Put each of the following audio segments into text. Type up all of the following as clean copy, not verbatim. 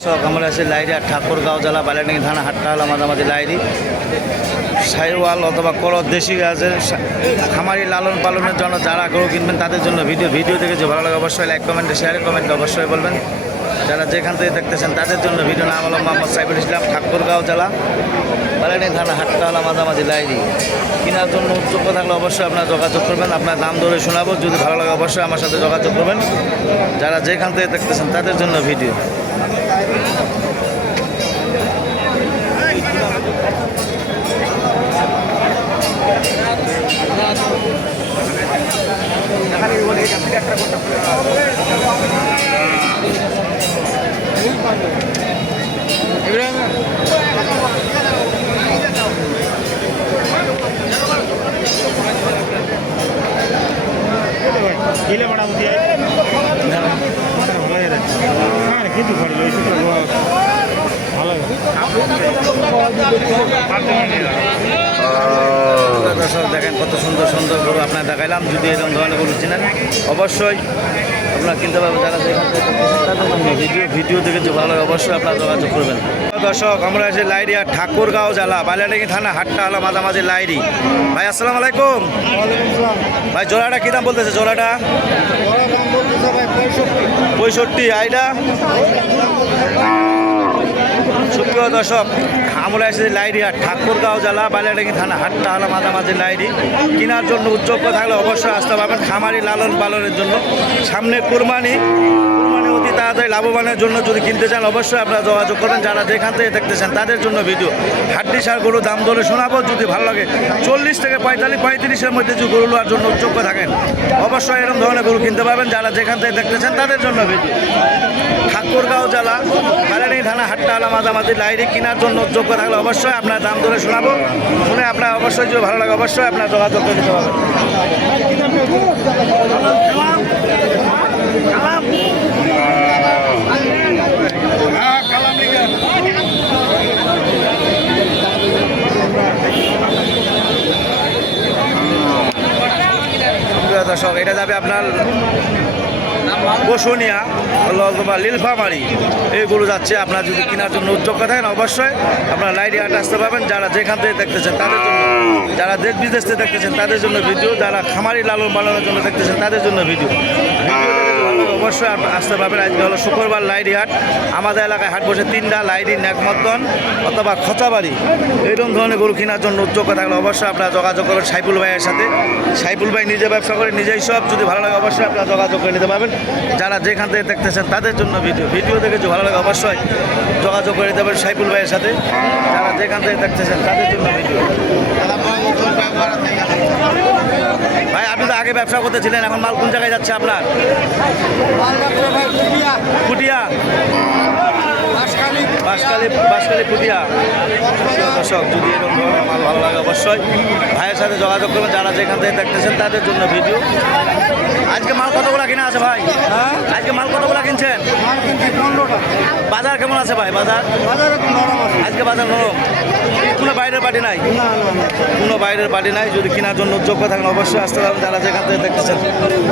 আমরা আছি লাইরি আর ঠাকুরগাঁও জেলা বালিয়াডাঙ্গি থানা হাট্টাহালা মাঝামাঝি লাইরি সাইওয়াল অথবা করদ দেশি গাছের খামারি লালন পালনের জন্য যারা গরু কিনবেন তাদের জন্য ভিডিও দেখেছি ভালো লাগে অবশ্যই লাইক কমেন্টে শেয়ারে কমেন্ট অবশ্যই বলবেন। যারা যেখান থেকে দেখতেছেন তাদের জন্য ভিডিও নাম হলো মোহাম্মদ সাইফুল ইসলাম, ঠাকুরগাঁও জেলা বালিয়াডাঙ্গি থানা হাট্টাহালা মাঝামাঝি লাইরি। কেনার জন্য উৎসুক থাকলে অবশ্যই আপনারা যোগাযোগ করবেন, আপনার দাম ধরে শোনাবো। যদি ভালো লাগে অবশ্যই আমার সাথে যোগাযোগ করবেন। যারা যেখান থেকে দেখতেছেন তাদের জন্য ভিডিও। গেলে মোটামুটি ভালো কিন্তু ভালো দর্শক দেখেন কত সুন্দর সুন্দর গরু আপনার দেখাইলাম। যদি এরকম ধরনের গরু চিনেন অবশ্যই আপনারা কিনতে পারবেন। যারা যেখান থেকে ভিডিও দেখে যে ভালো লাগে অবশ্যই আপনারা যোগাযোগ করবেন। দর্শক আমরা আছি লাইরি আর ঠাকুরগাঁও জেলা বালিয়াডাঙ্গি থানা হাট্টাহালা মাঝামাঝি লাইরি। ভাই আসসালামু আলাইকুম। ভাই জোড়াটা কী দাম বলতেছে? জোড়াটা 65। আইডা সুপ্রিয় দর্শক আমরা এসেছি লাইরি আর ঠাকুরগাঁও জেলা বালিয়াডাঙ্গি থানা হাট্টাহালা মাঝামাঝি লাইরি। কেনার জন্য উদ্যোগ থাকলে অবশ্যই আসতে পারবেন। খামারি লালন পালনের জন্য সামনে কোরবানি অতি তাড়াতাড়ি লাভবানের জন্য যদি কিনতে চান অবশ্যই আপনারা যোগাযোগ করবেন। যারা যেখান থেকে দেখতেছেন তাদের জন্য ভিডিও। হাড্ডি সার গরু দাম ধরে শোনাবো। যদি ভালো লাগে 40 থেকে 45-35-এর মধ্যে যদি গরু নেওয়ার জন্য উদ্যোগ থাকেন অবশ্যই এরকম ধরনের গরু কিনতে পারবেন। যারা যেখান থেকে দেখতেছেন তাদের জন্য ভিডিও। ঠাকুরগাঁও জেলা বালিয়াডাঙ্গি থানা হাট্টাহালা মাঝামাঝি লাইরি। কেনার জন্য উদ্যোগ থাকলে অবশ্যই আপনার দাম ধরে শোনাবো। শুনে আপনার অবশ্যই যদি ভালো লাগে অবশ্যই আপনার যোগাযোগ করে দিতে পারবেন। দর্শক এটা যাবে আপনার বসুনিয়া অথবা লীলফামারি, এইগুলো যাচ্ছে। আপনার যদি কেনার জন্য উদ্যোগ থাকেন অবশ্যই আপনারা লাইরি হাট আসতে পারবেন। যারা যেখান থেকে দেখতেছেন তাদের জন্য, যারা দেশ বিদেশ থেকে দেখতেছেন তাদের জন্য ভিডিও, যারা খামারি লালন পালনের জন্য দেখতেছেন তাদের জন্য ভিডিও অবশ্যই আসতে পারবেন। আজকে হলো শুক্রবার লাইরি হাট। আমাদের এলাকায় হাট বসে 3টা, লাইরি, নেকমদ্দন অথবা খোঁচাবাড়ি। এইরকম ধরনের গরু কেনার জন্য উদ্যোগ থাকলে অবশ্যই আপনারা যোগাযোগ করবেন সাইফুল ভাইয়ের সাথে। সাইফুল ভাই নিজে ব্যবসা করে নিজেই সব। যদি ভালো লাগে অবশ্যই আপনারা যোগাযোগ করে নিতে পারবেন। যারা যেখান থেকে দেখতেছেন তাদের জন্য ভিডিও দেখে যদি ভালো লাগে অবশ্যই যোগাযোগ করে নিতে পারবেন সাইফুল ভাইয়ের সাথে। যারা যেখান থেকে দেখতেছেন তাদের জন্য ভিডিও। ভাই আপনি তো আগে ব্যবসা করতেছিলেন, এখন মাল কোন জায়গায় যাচ্ছে আপনার? পুটিয়া, বাঁশখালী পুটিয়া। দর্শক যদি এরকম ধরনের মাল ভালো লাগে অবশ্যই ভাইয়ের সাথে যোগাযোগ করবেন। যারা যেখান থেকে দেখতেছেন তাদের জন্য ভিডিও। আজকে মাল কতগুলো কিনা আছে ভাই? আজকে মাল কতগুলো কিনছেন? বাজার কেমন আছে ভাই? বাজার আজকে বাজার নরম। কোনো বাইরের পার্টি নাই? কোনো বাইরের পার্টি নাই। যদি কেনার জন্য যোগ্য থাকেন অবশ্যই আসতে পারবেন। যারা যেখান থেকে দেখতেছেন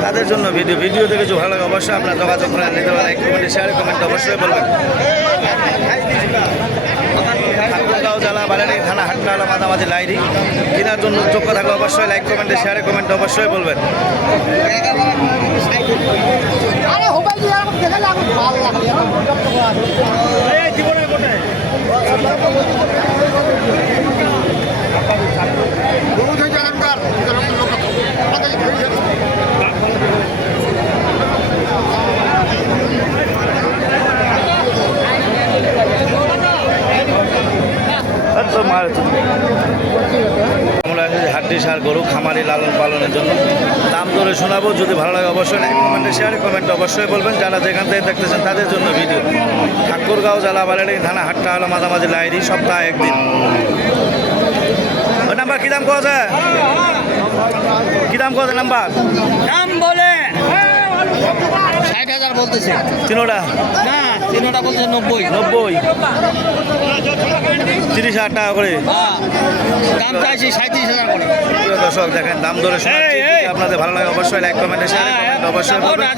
তাদের জন্য ভিডিও দেখে যদি ভালো লাগে অবশ্যই আপনার যোগাযোগ করে নিতে পারেন। লাইক কমেন্টে শেয়ারে কমেন্ট অবশ্যই বলবেন। ঠাকুরগাঁও জেলা বালিয়াডাঙ্গি থানা হাট্টাহালা মাঝামাঝি লাইরি। কেনার জন্য যোগ্য থাকলে অবশ্যই লাইক কমেন্টে শেয়ারে কমেন্ট অবশ্যই বলবেন। আমরা হাড্ডি সার গরু খামারি লালন পালনের জন্য দাম ধরে শোনাবো। যদি ভালো লাগে অবশ্যই লাইক কমেন্টে শেয়ারে কমেন্ট অবশ্যই বলবেন। যারা যেখান থেকে দেখতেছেন তাদের জন্য ভিডিও। ঠাকুরগাঁও জেলা বালিয়াডাঙ্গি থানা হাট্টাহালা মাঝামাঝি লাইরি। সপ্তাহে একদিন। ওই নাম্বার কী দাম করেছে? কী দাম করেছে নাম্বার? দাম বলে 60,000 বলতেছে। তিনোটা না তিনটা বলছে 90। 90, 30,000 টাকা করে। দাম চাইছি 37,000 করে। প্রিয় দর্শক দেখেন দাম ধরে শোনাচ্ছি। যদি আপনাদের ভালো লাগে অবশ্যই লাইক কমেন্টে শেয়ার কমেন্ট অবশ্যই করবেন।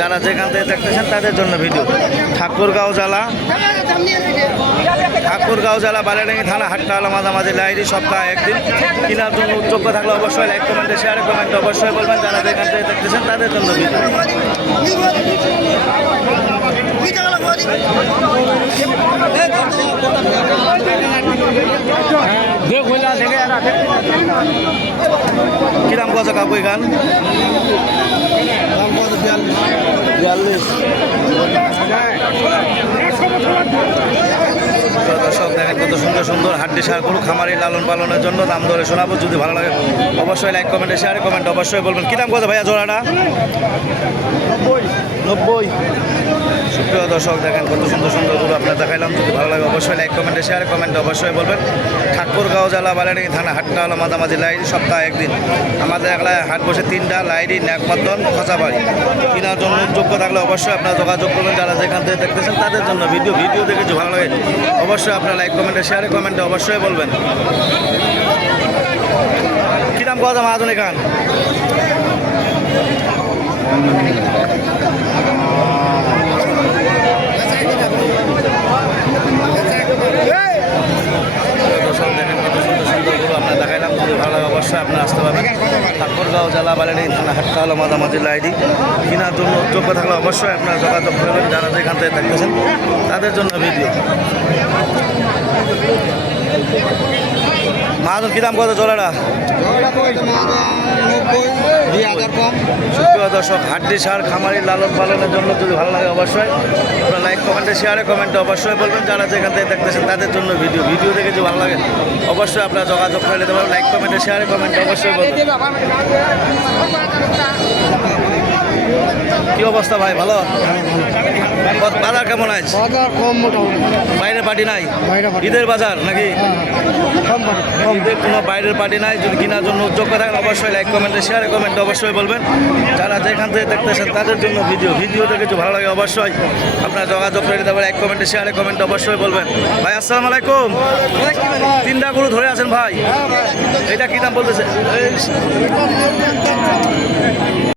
যারা যেখান থেকে দেখতেছেন তাদের জন্য ভিডিও। ঠাকুরগাঁও জেলা বালিয়াডাঙ্গি থানা হাট্টাওয়ালা মাঝামাঝি লাইরি সপ্তাহে একদিন কেনার জন্য যোগ্য থাকলে অবশ্যই লাইক কমেন্টে শেয়ার কমেন্ট অবশ্যই বলবেন। যারা যেখান থেকে দেখতেছেন তাদের জন্য ভিডিও। কি দাম কত কাকু এখান? 42। দর্শক দেখেন কত সুন্দর সুন্দর হাড্ডি সার গরু খামারি লালন পালনের জন্য দাম ধরে শোনাবো। যদি ভালো লাগে অবশ্যই লাইক কমেন্টে শেয়ার কমেন্ট অবশ্যই বলবেন। কি দাম কত ভাইয়া জোড়াটা? 90। সুপ্রিয় দর্শক দেখেন কত সুন্দর সুন্দর গরু আপনার দেখাইলাম। যদি ভালো লাগে অবশ্যই লাইক কমেন্টে শেয়ার কমেন্ট অবশ্যই বলবেন। ঠাকুরগাঁও জেলা বালিয়াডাঙ্গি থানা হাট্টাওয়ালা মাঝামাঝি লাইরি সপ্তাহে একদিন আমাদের এলাকায় হাট বসে 3টা লাইরি ন্যাকমদন খোঁচাবাড়ি। কেনার জন্য যোগ্য থাকলে অবশ্যই আপনারা যোগাযোগ করবেন। যারা যেখান থেকে দেখতেছেন তাদের জন্য ভিডিও দেখে যদি ভালো লাগে অবশ্যই আপনারা লাইক কমেন্টে শেয়ার কমেন্টে অবশ্যই বলবেন। কি দাম কত মহাজন এখান? দর্শক দেখেন কত সুন্দর সুন্দর গরু আপনার দেখাইলাম। যদি ভালো লাগে অবশ্যই আপনারা আসতে পারবেন। ঠাকুরগাঁও জেলা বালিয়াডাঙ্গি থানা হাট্টাওয়ালা মাঝামাঝি লাইরি কেনার জন্য যোগ্য থাকলে অবশ্যই আপনারা যোগাযোগ করবেন। যারা যেখান থেকে দেখতেছেন তাদের জন্য ভিডিও। মহাজন কি দাম কত জোড়াটা? 2000 কম। সুপ্রিয় দর্শক হাড্ডি সার খামারি লালন পালনের জন্য যদি ভালো লাগে অবশ্যই আপনারা লাইক কমেন্টে শেয়ারে কমেন্টে অবশ্যই বলবেন। যারা যেখান থেকে দেখতেছেন তাদের জন্য ভিডিও দেখে যদি ভালো লাগে অবশ্যই আপনারা যোগাযোগ করে নিতে পারবেন। লাইক কমেন্টে শেয়ারে কমেন্টে অবশ্যই বলবেন। কি অবস্থা ভাই? ভালো? বাজার কেমন আছে? বাজার কম মোটামুটি। বাইরের পার্টি নাই? বাইরের পার্টি। ঈদের বাজার নাকি? কম পাটি। ঈদের কোনো বাইরের পার্টি নাই। যদি কেনার জন্য যোগ্য থাকেন অবশ্যই লাইক কমেন্টে শেয়ারে কমেন্টে অবশ্যই বলবেন। যারা যেখান থেকে দেখতেছেন তাদের জন্য ভিডিও দেখে যদি ভালো লাগে অবশ্যই আপনারা যোগাযোগ করে নিতে পারেন। লাইক কমেন্টে শেয়ারে কমেন্টে অবশ্যই বলবেন। ভাই আসসালামু আলাইকুম। 3টা গরু ধরে আছেন ভাই, এটা কি দাম বলতেছে?